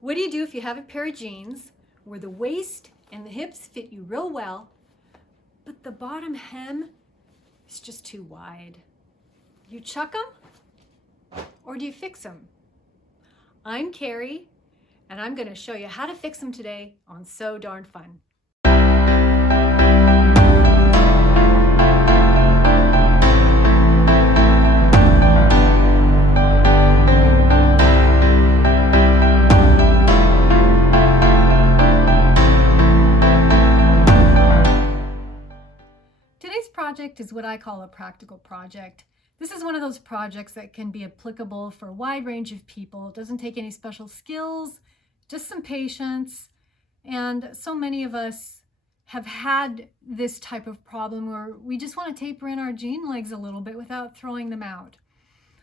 What do you do if you have a pair of jeans where the waist and the hips fit you real well, but the bottom hem is just too wide? You chuck them or do you fix them? I'm Carrie, and I'm going to show you how to fix them today on So Darn Fun. Today's project is what I call a practical project. This is one of those projects that can be applicable for a wide range of people. It doesn't take any special skills, just some patience. And so many of us have had this type of problem where we just want to taper in our jean legs a little bit without throwing them out.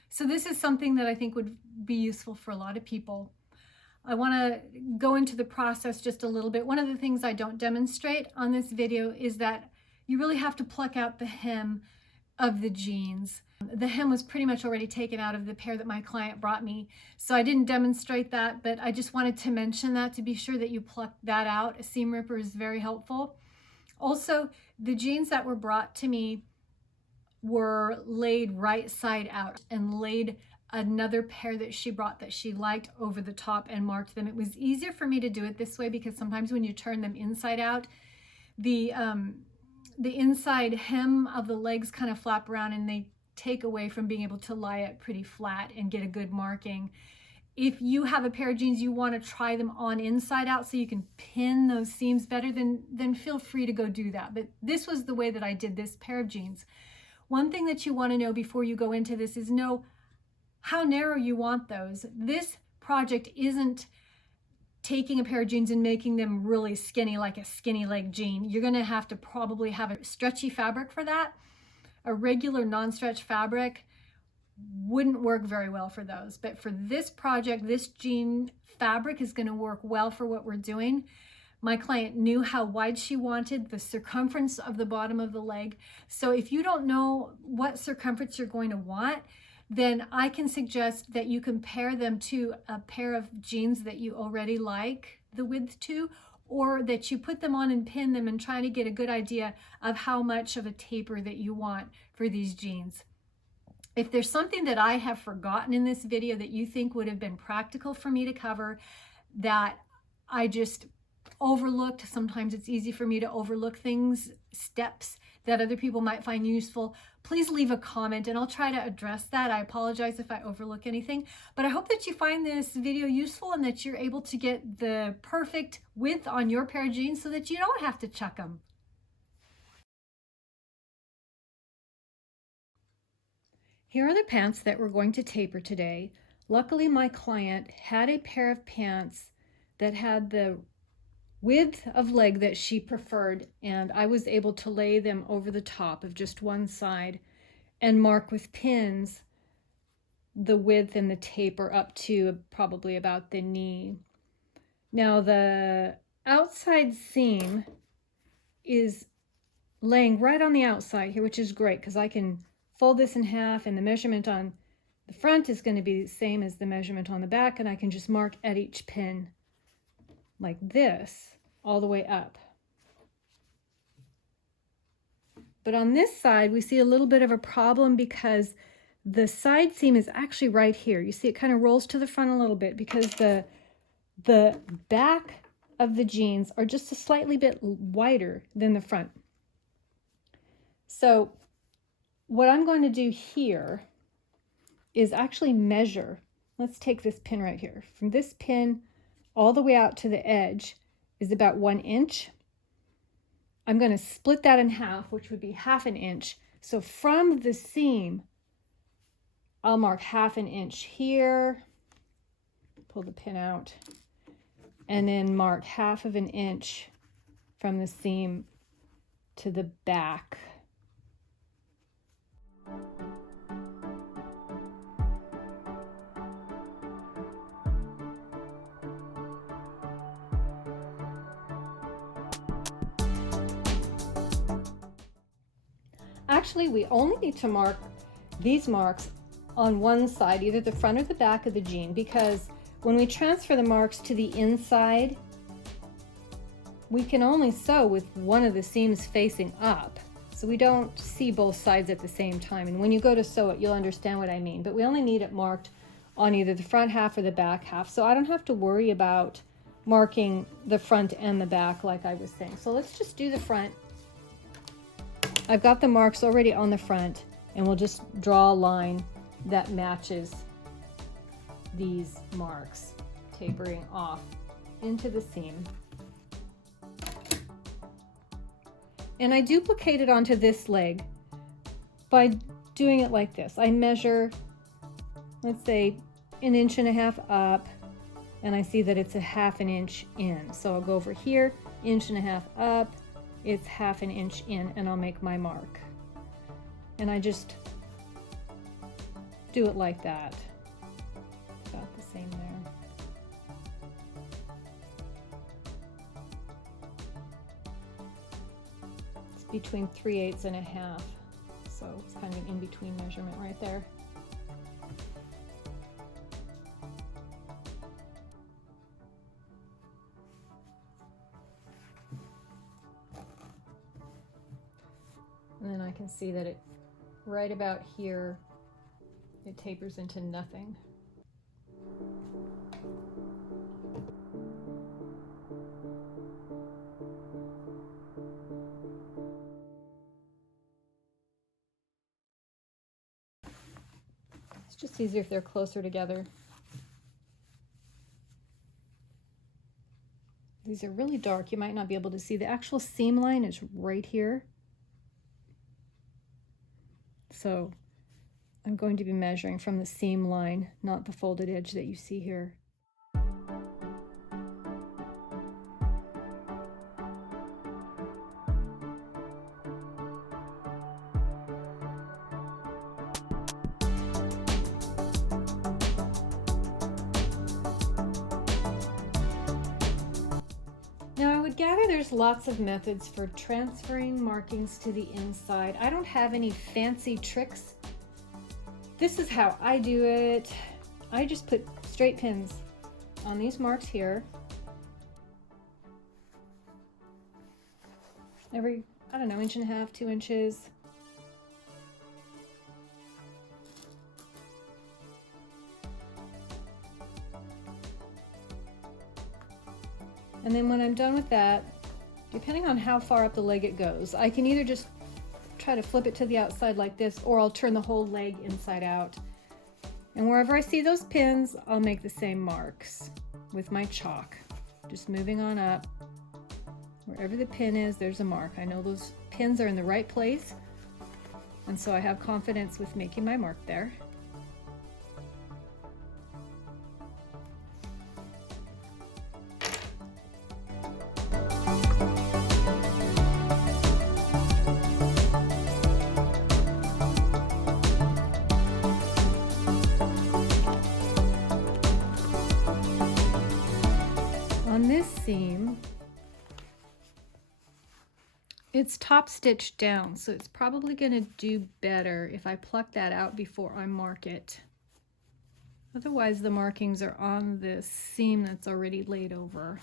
So this is something that I think would be useful for a lot of people. I want to go into the process just a little bit. One of the things I don't demonstrate on this video is that you really have to pluck out the hem of the jeans. The hem was pretty much already taken out of the pair that my client brought me, so I didn't demonstrate that, but I just wanted to mention that to be sure that you pluck that out. A seam ripper is very helpful. Also, the jeans that were brought to me were laid right side out and laid another pair that she brought that she liked over the top and marked them. It was easier for me to do it this way because sometimes when you turn them inside out, the inside hem of the legs kind of flap around and they take away from being able to lie it pretty flat and get a good marking. If you have a pair of jeans, you want to try them on inside out so you can pin those seams better, then feel free to go do that. But this was the way that I did this pair of jeans. One thing that you want to know before you go into this is know how narrow you want those. This project isn't taking a pair of jeans and making them really skinny like a skinny leg jean. You're going to have to probably have a stretchy fabric for that. A regular non-stretch fabric wouldn't work very well for those. But for this project, this jean fabric is going to work well for what we're doing. My client knew how wide she wanted the circumference of the bottom of the leg. So if you don't know what circumference you're going to want, then I can suggest that you compare them to a pair of jeans that you already like the width to, or that you put them on and pin them and try to get a good idea of how much of a taper that you want for these jeans. If there's something that I have forgotten in this video that you think would have been practical for me to cover that I just overlooked, sometimes it's easy for me to overlook things, steps that other people might find useful, please leave a comment and I'll try to address that. I apologize if I overlook anything, but I hope that you find this video useful and that you're able to get the perfect width on your pair of jeans so that you don't have to chuck them. Here are the pants that we're going to taper today. Luckily, my client had a pair of pants that had the width of leg that she preferred, and I was able to lay them over the top of just one side and mark with pins the width and the taper up to probably about the knee. Now the outside seam is laying right on the outside here, which is great because I can fold this in half and the measurement on the front is going to be the same as the measurement on the back, and I can just mark at each pin like this all the way up. But on this side, we see a little bit of a problem because the side seam is actually right here. You see it kind of rolls to the front a little bit because the back of the jeans are just a slightly bit wider than the front. So what I'm going to do here is actually measure. Let's take this pin right here. From this pin all the way out to the edge is about 1 inch. I'm going to split that in half, which would be 1/2 inch. So from the seam, I'll mark 1/2 inch here, pull the pin out, and then mark 1/2 inch from the seam to the back. Actually, we only need to mark these marks on one side, either the front or the back of the jean, because when we transfer the marks to the inside, we can only sew with one of the seams facing up. So we don't see both sides at the same time. And when you go to sew it, you'll understand what I mean. But we only need it marked on either the front half or the back half. So I don't have to worry about marking the front and the back like I was saying. So let's just do the front. I've got the marks already on the front, and we'll just draw a line that matches these marks, tapering off into the seam. And I duplicate it onto this leg by doing it like this. I measure, let's say, 1.5 inches up, and I see that it's 1/2 inch in. So I'll go over here, 1.5 inches up, it's 1/2 inch in, and I'll make my mark. And I just do it like that. About the same there. It's between 3/8 and 1/2. So it's kind of an in-between measurement right there. And then I can see that it, right about here, it tapers into nothing. It's just easier if they're closer together. These are really dark. You might not be able to see. The actual seam line is right here. So I'm going to be measuring from the seam line, not the folded edge that you see here. Now I would gather there's lots of methods for transferring markings to the inside. I don't have any fancy tricks. This is how I do it. I just put straight pins on these marks here. Every, I don't know, 1.5 inches, 2 inches. And then when I'm done with that, depending on how far up the leg it goes, I can either just try to flip it to the outside like this, or I'll turn the whole leg inside out. And wherever I see those pins, I'll make the same marks with my chalk. Just moving on up. Wherever the pin is, there's a mark. I know those pins are in the right place, and so I have confidence with making my mark there. On this seam, it's top stitched down, so it's probably going to do better if I pluck that out before I mark it. Otherwise, the markings are on this seam that's already laid over.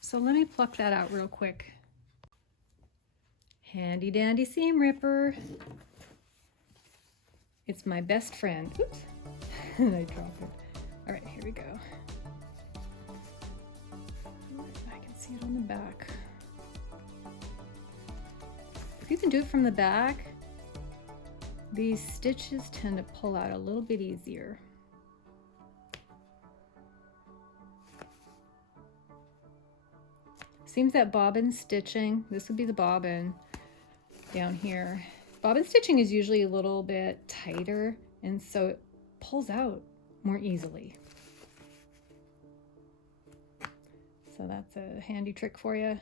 So let me pluck that out real quick. Handy dandy seam ripper. It's my best friend. Oops, I dropped it. All right, here we go. I can see it on the back. If you can do it from the back, these stitches tend to pull out a little bit easier. Seems that bobbin stitching, this would be the bobbin down here. Bobbin stitching is usually a little bit tighter, and so it pulls out more easily. So that's a handy trick for you.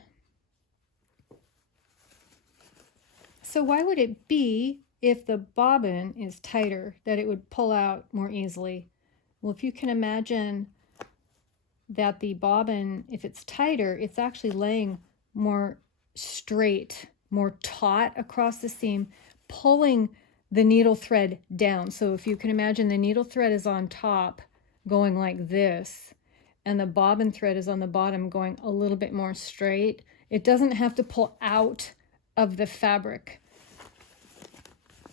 So why would it be, if the bobbin is tighter, that it would pull out more easily? Well, if you can imagine that the bobbin, if it's tighter, it's actually laying more straight, more taut across the seam, pulling the needle thread down. So if you can imagine the needle thread is on top going like this, and the bobbin thread is on the bottom going a little bit more straight. It doesn't have to pull out of the fabric.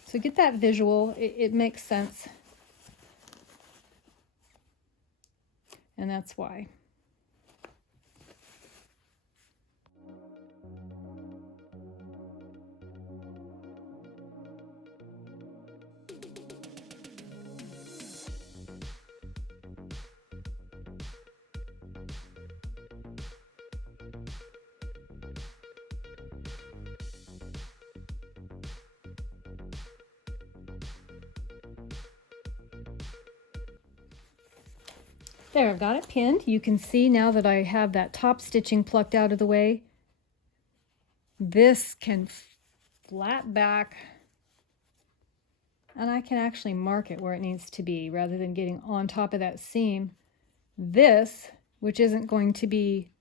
So get that visual, it makes sense. And that's why. There, I've got it pinned. You can see now that I have that top stitching plucked out of the way. This can flat back, and I can actually mark it where it needs to be rather than getting on top of that seam. This, which isn't going to be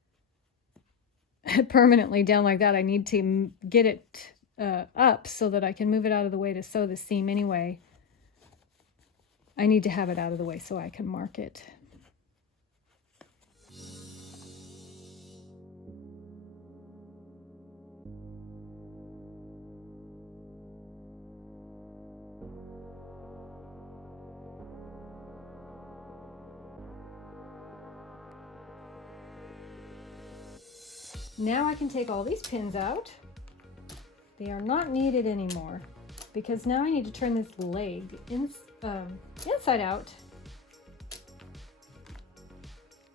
permanently down like that, I need to get it up so that I can move it out of the way to sew the seam anyway. I need to have it out of the way so I can mark it. Now I can take all these pins out. They are not needed anymore because now I need to turn this leg inside out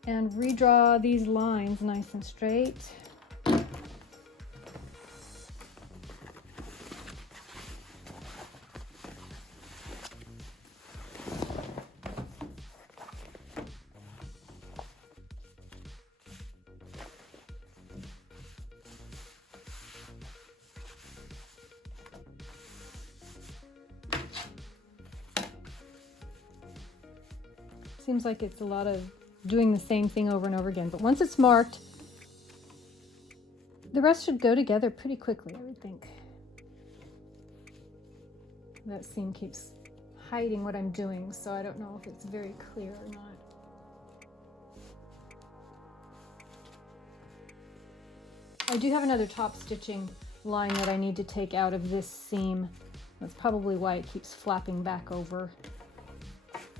and redraw these lines nice and straight. Seems like it's a lot of doing the same thing over and over again, but once it's marked, the rest should go together pretty quickly, I would think. That seam keeps hiding what I'm doing, so I don't know if it's very clear or not. I do have another top stitching line that I need to take out of this seam. That's probably why it keeps flapping back over.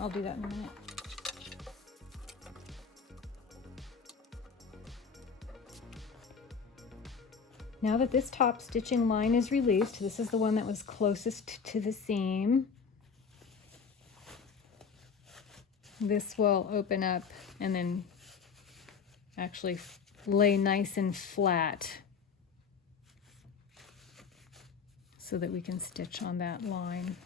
I'll do that in a minute. Now that this top stitching line is released, this is the one that was closest to the seam. This will open up and then actually lay nice and flat so that we can stitch on that line.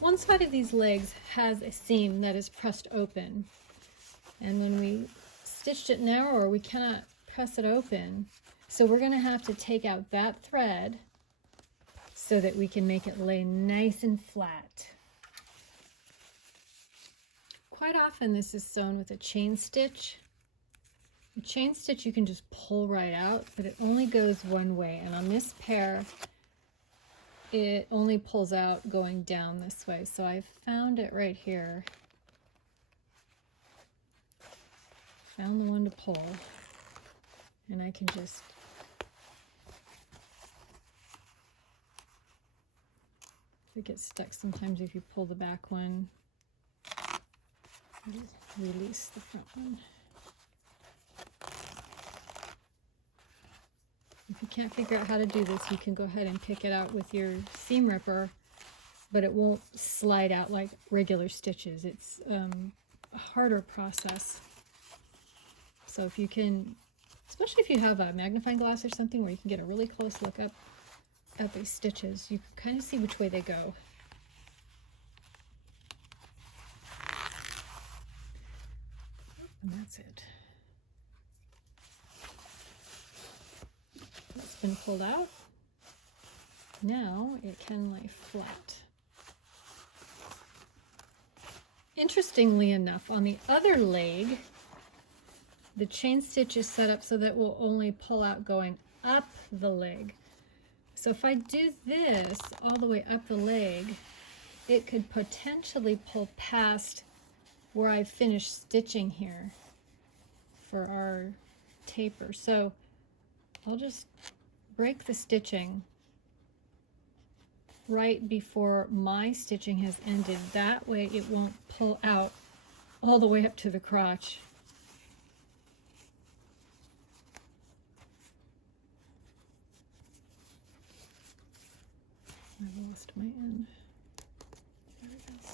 One side of these legs has a seam that is pressed open, and when we stitched it narrower we cannot press it open, so we're going to have to take out that thread so that we can make it lay nice and flat. Quite often this is sewn with a chain stitch. A chain stitch you can just pull right out, but it only goes one way, and on this pair it only pulls out going down this way. So I found it right here. Found the one to pull. And I can just it gets stuck sometimes if you pull the back one. Release the front one. If you can't figure out how to do this, you can go ahead and pick it out with your seam ripper, but it won't slide out like regular stitches. It's a harder process. So if you can, especially if you have a magnifying glass or something where you can get a really close look up at these stitches, you can kind of see which way they go. And that's it. been pulled out. Now it can lay flat. Interestingly enough, on the other leg, the chain stitch is set up so that we'll only pull out going up the leg. So if I do this all the way up the leg, it could potentially pull past where I've finished stitching here for our taper. So I'll just break the stitching right before my stitching has ended. That way it won't pull out all the way up to the crotch. I've lost my end. There it is.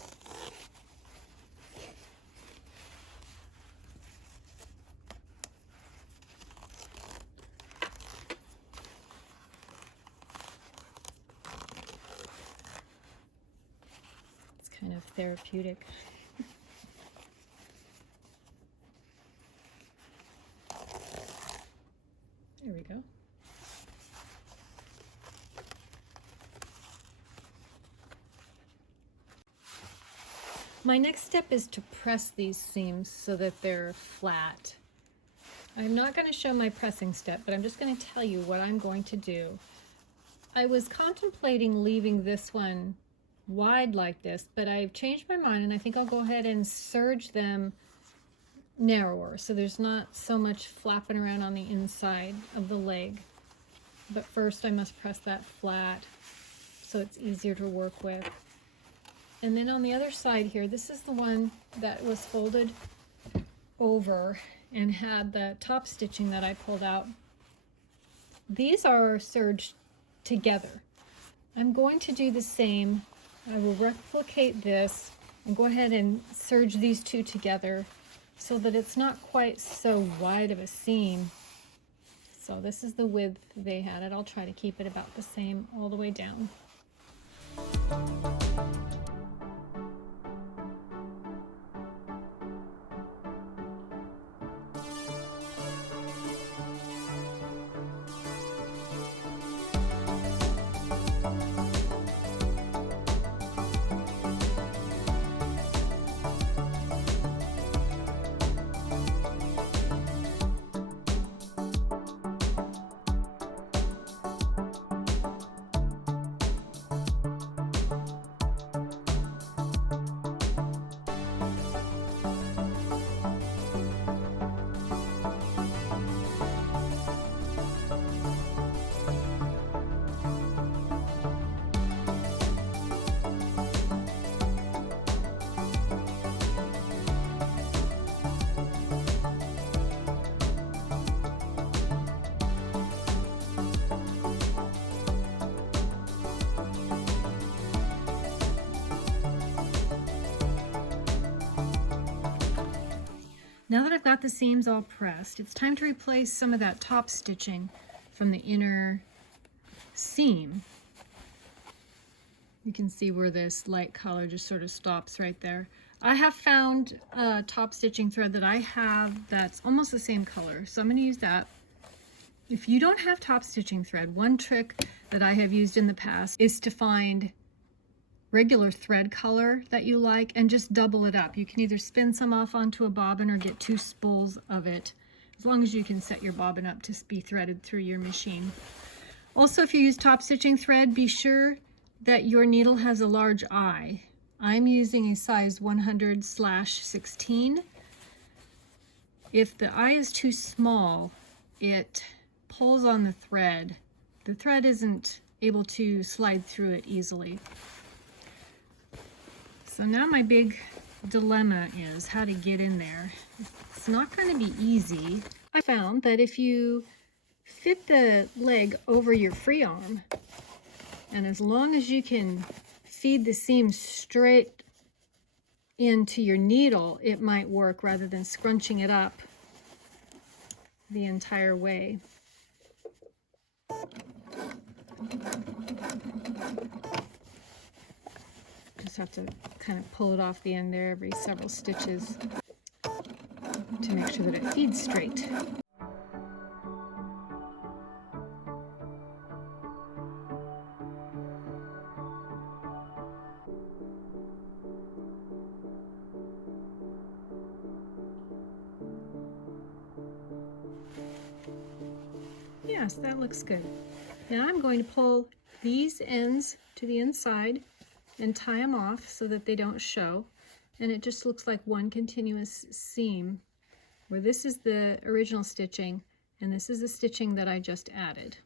It's kind of therapeutic. There we go. My next step is to press these seams so that they're flat. I'm not going to show my pressing step, but I'm just going to tell you what I'm going to do. I was contemplating leaving this one wide like this, but I've changed my mind and I think I'll go ahead and serge them narrower so there's not so much flapping around on the inside of the leg. But first I must press that flat so it's easier to work with. And then on the other side here, this is the one that was folded over and had the top stitching that I pulled out. These are serged together. I'm going to do the same. I will replicate this and go ahead and serge these two together so that it's not quite so wide of a seam. So this is the width they had it. I'll try to keep it about the same all the way down. Now that I've got the seams all pressed, it's time to replace some of that top stitching from the inner seam. You can see where this light color just sort of stops right there. I have found a top stitching thread that I have that's almost the same color, so I'm going to use that. If you don't have top stitching thread, one trick that I have used in the past is to find regular thread color that you like and just double it up. You can either spin some off onto a bobbin or get 2 spools of it, as long as you can set your bobbin up to be threaded through your machine. Also, if you use top stitching thread, be sure that your needle has a large eye. I'm using a size 100/16. If the eye is too small, it pulls on the thread. The thread isn't able to slide through it easily. So now my big dilemma is how to get in there. It's not going to be easy. I found that if you fit the leg over your free arm, and as long as you can feed the seam straight into your needle, it might work rather than scrunching it up the entire way. Just have to kind of pull it off the end there every several stitches to make sure that it feeds straight. Yes, that looks good. Now I'm going to pull these ends to the inside and tie them off so that they don't show. And it just looks like one continuous seam, where this is the original stitching and this is the stitching that I just added.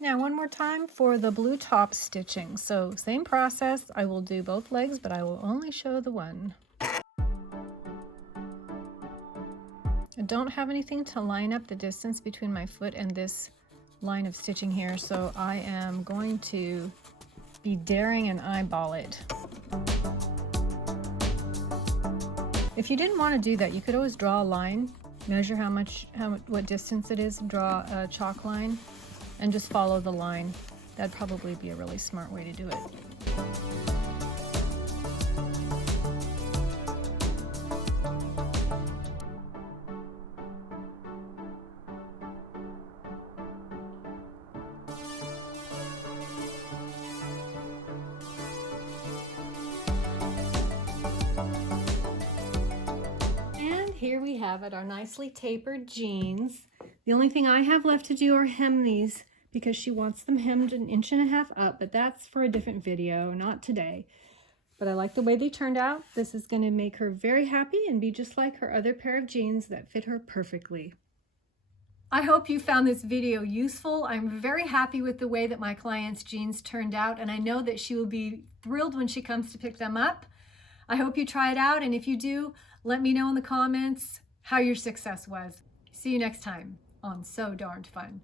Now one more time for the blue top stitching. So same process, I will do both legs, but I will only show the one. I don't have anything to line up the distance between my foot and this line of stitching here, so I am going to be daring and eyeball it. If you didn't want to do that, you could always draw a line, measure what distance it is, draw a chalk line, and just follow the line. That'd probably be a really smart way to do it. Here we have it, our nicely tapered jeans. The only thing I have left to do are hem these because she wants them hemmed 1.5 inches up, but that's for a different video, not today. But I like the way they turned out. This is going to make her very happy and be just like her other pair of jeans that fit her perfectly. I hope you found this video useful. I'm very happy with the way that my client's jeans turned out, and I know that she will be thrilled when she comes to pick them up. I hope you try it out, and if you do, let me know in the comments how your success was. See you next time on So Darned Fun.